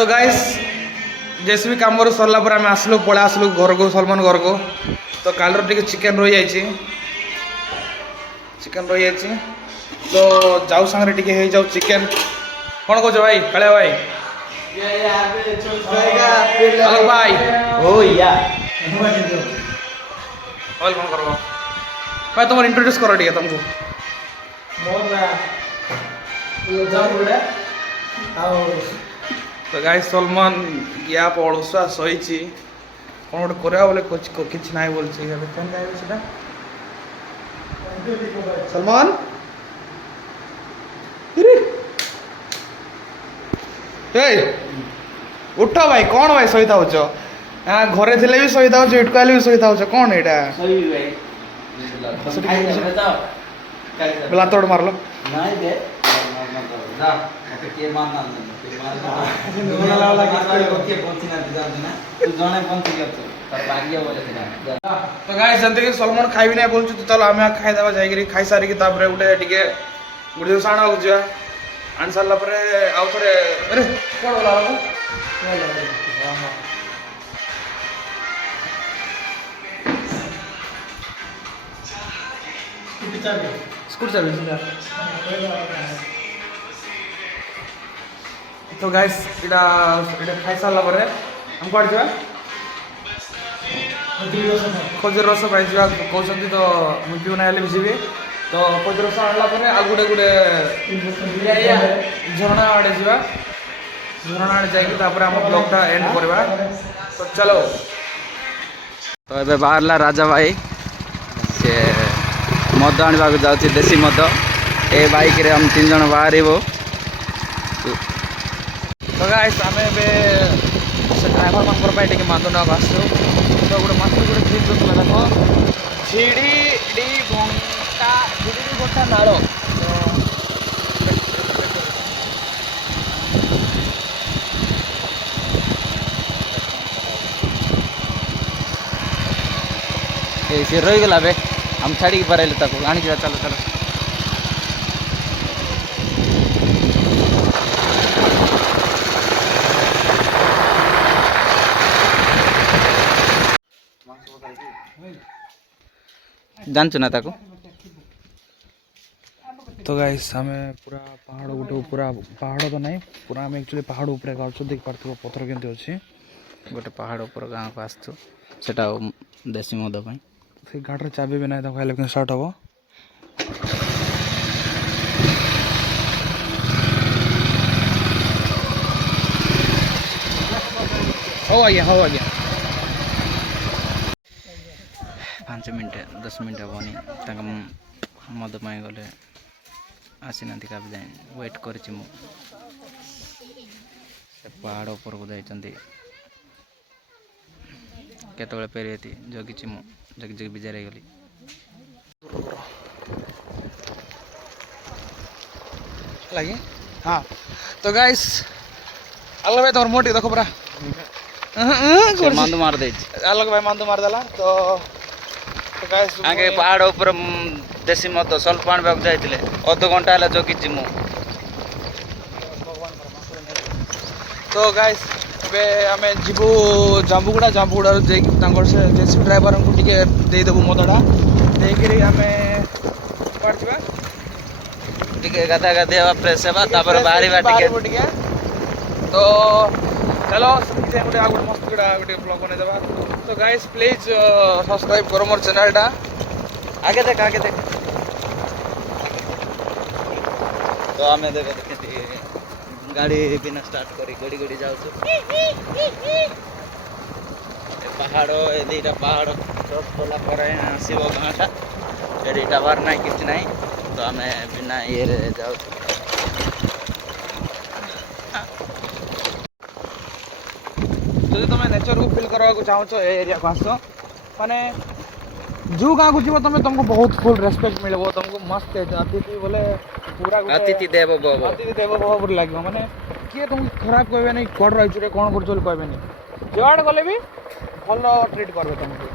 तो गाइस जैसे भी काम सरला पर आम आसलु पड़ा आसलु घर को सलमान घर को तो काल टे चिकेन रही जाइए चिकेन रही जाइए तो जाऊ सांगे टे हो जाऊ चिकेन कौन कौच भाई कालिया भाई हेलो भाई ओ या ऑल कौन करबो भाई तुम इंट्रोड्यूस करो टे तुमको तो गाइस सलमान गया पड़ुआ सही कौन गोटे करा बोले किसी ना बोल सलमान उठ भाई कौन भाई सही था घरे थे भी सही था इटका भी सही था कौन यहाँ लातोड़ मारलो तो गाइस जंती कि सलमान खाइबी ना बोलछु तो चल आमे खाइदेबा जाइकरी खाइ सारी कि तापरे उठे टिके गुडी साणा हो जा आन सारला परे आउ थरे अरे कोन बोला बाबू स्कूटी चाबी तो गाइस इटा इटा खाइ सारला परे हम कोड जा खजूर रस पाई कहते तो मुझे पिऊ ना भी तो खजूर रस आणला आ गोटे गोटे झरणा आड़े जा झरणा आड़े जापर आम ब्लॉगटा एंड करवा तो चलो तो ये बाहरला राजा भाई से मद आने जाऊँ देसी मद ए बाइक रे हम 3 जन बाहर तो गाइस आम ड्राइवर मान मद ना आसू तो गोटे मत गोटे क्लिप देखें देख झिड़ी घंटा नाल सी रहीगला बे हम छाड़ी पारे आनी चलो चलो जानचु ना ताको तो गाइस हमें पूरा पहाड़ गोटे पूरा पहाड़ तो नहीं पूरा आम एक्चुअली पहाड़ ऊपर गाँव देख पार्थ पथर केमती अच्छे गोटे पहाड़ ऊपर गाँव को आसतु सेटा देसी मद से घाटर चाबी भी ना खाइले कि स्टार्ट हम हो आज्ञा 5 मिनट 10 मिनट हेनी मद पाई गले आसी ना क्या जाए वेट कर पहाड़ ऊपर को जाती केतवे पेरी जगी जगी बिजार गली लगे हाँ तो गाइस अलग भाई तुम मोटी देखो पूरा मांदू मार दे अलग भाई मांदू मार देला तो गाइस आगे पहाड़ ऊपर देसी मद स्वल्प आने जाते अध घंटा है जगी तो गाइस ए आम जीवु जांबुगुड़ा से जेसी ड्राइवर को देदेबू मदटा देकर आम टे गाधा गाधे फ्रेश है बाहर तो चलो गोटे मस्त गोटे ब्लॉग बनईदेवा तो गाइस प्लीज सब्सक्राइब करो मोर चैनलटा आगे देख तो आम देख गाड़ी बिना स्टार्ट करी गड़ी गड़ी जाऊँ पहाड़ ए दीटा पहाड़ क्रॉस कला आसो गाँटा ये टावर ना कि ना तो आम बिना ये जाऊँ जो तुम नेचर को फिल करवा चाहो एरिया को आस माने जो गाँव को जीव तुमको बहुत फुल रेस्पेक्ट मिले तुमको मस्त अतिथि बोले पूरा अतिथि देव भव पूरा लगे माने किए तुमको खराब कहबे नहीं कौन रही कौन कर कहबे नहीं जुआड़े गले भी भल ट्रिट करबे तुमको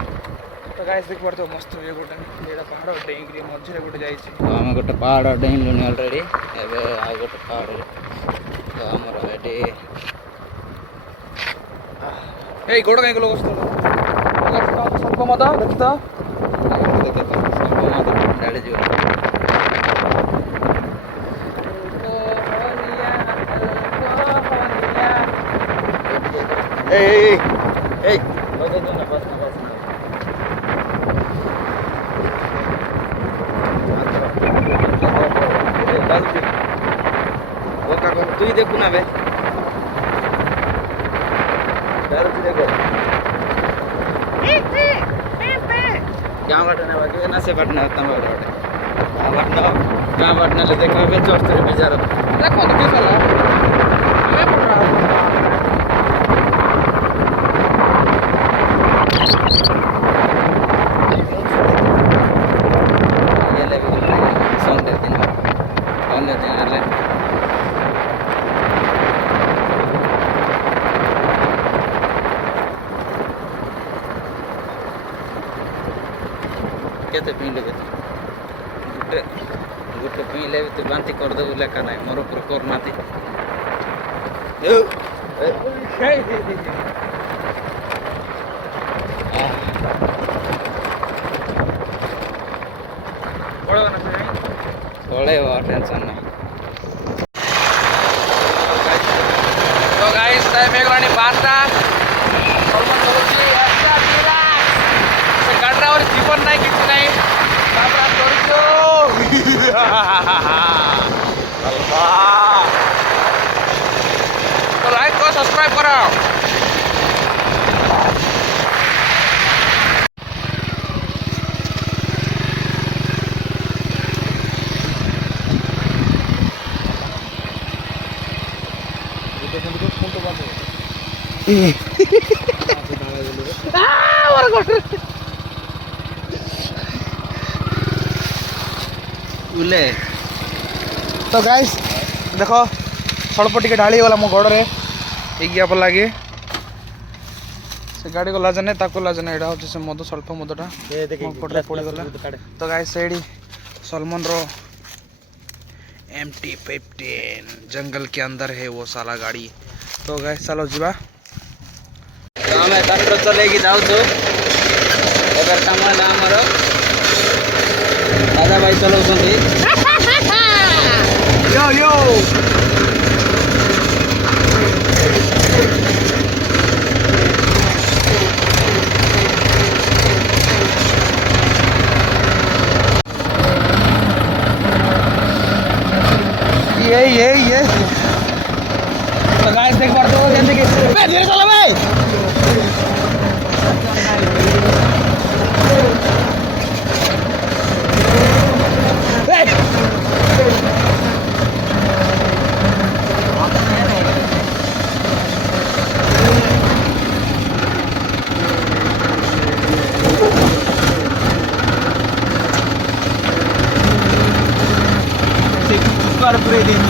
तो गाइस देख पारतो मस्त ये गोटे पहाड़ डेंगरी मझे गोटे जाइए आम गोटे पहाड़ डेइलुनि अलरेडी एवं आ गोटे पहाड़ तो आमर ये ଏଇ ଗୋଡ଼ କାହିଁ ଗଲ ବସ୍ତ ସ୍ୱଳ୍ପ ମଦ ଦେଖି ତ ଢାଳିଯିବ। ଏଇ তুই দেখু না বে ଗାଁ ବାଟ ନେବା କି ନା ସେ ବାଟ ନେବା ତମ ବାଟ ଗାଁ ବାଟ ନେଲେ ଦେଖ ଏବେ ଚର୍ଚ୍ଚରେ ବିଜାର ଦେଖ କିଏ ଚଲା ହେଲେ ବି ସନ୍ଡେ ଦିନ ଅନ୍ୟ ଦିନ ହେଲେ କେତେ ପିଇଲେ କେତେ ଗୋଟେ ପିଇଲେ ବି ତୁ ବାନ୍ତି କରିଦେବୁ ଲେଖା ନାହିଁ ମୋର ଉପରେ କରୁନାହାନ୍ତି। ପଳେଇବ ଟେନସନ୍ ନାହିଁ। ତ ଗାଇସ୍ ଟାଇମ୍ ହେଇଗଲାଣି 12ଟା ସେ ଗାଡ଼ିରେ ଆହୁରି ଜୀବନ ନାହିଁ କିଛି ନାହିଁ ତାପରେ ଚଢ଼ିଛୁ ତ ଲାଇକ୍ କର ସବସ୍କ୍ରାଇବ୍ କର। ବୁଲେ ତ ଗାଇସ୍ ଦେଖ ସଳ୍ପ ଟିକେ ଢାଳି ହେଇଗଲା ମୋ ଗୋଡ଼ରେ এই গিয়া পর লাগে ସେ ଗାଡ଼ିକୁ ଲାଜ ନାହିଁ ତାକୁ ଲାଜ ନାହିଁ ଏଇଟା ହେଉଛି ସେ ମଦ ସ୍ୱଳ୍ପ ମଦଟା ପଟରେ ପଡ଼ିଗଲା। ତ ଗାଇସ୍ ସେଇଠି ସଲମାନର MT-15 जंगल के अंदर है वो साला गाड़ी। तो गाइस ଚାଲ ଯିବା। ତ ଆମେ ଟ୍ରାକ୍ଟର ଚଲେଇକି ଯାଉଛୁ ଏବେ କାମ ହେଲା ଆମର ଦାଦା ଭାଇ ଚଲାଉଛନ୍ତି। यो यो ये तो गाइस देख पड़ते हो जल्दी के धीरे चलो भाई कर पूरे दिन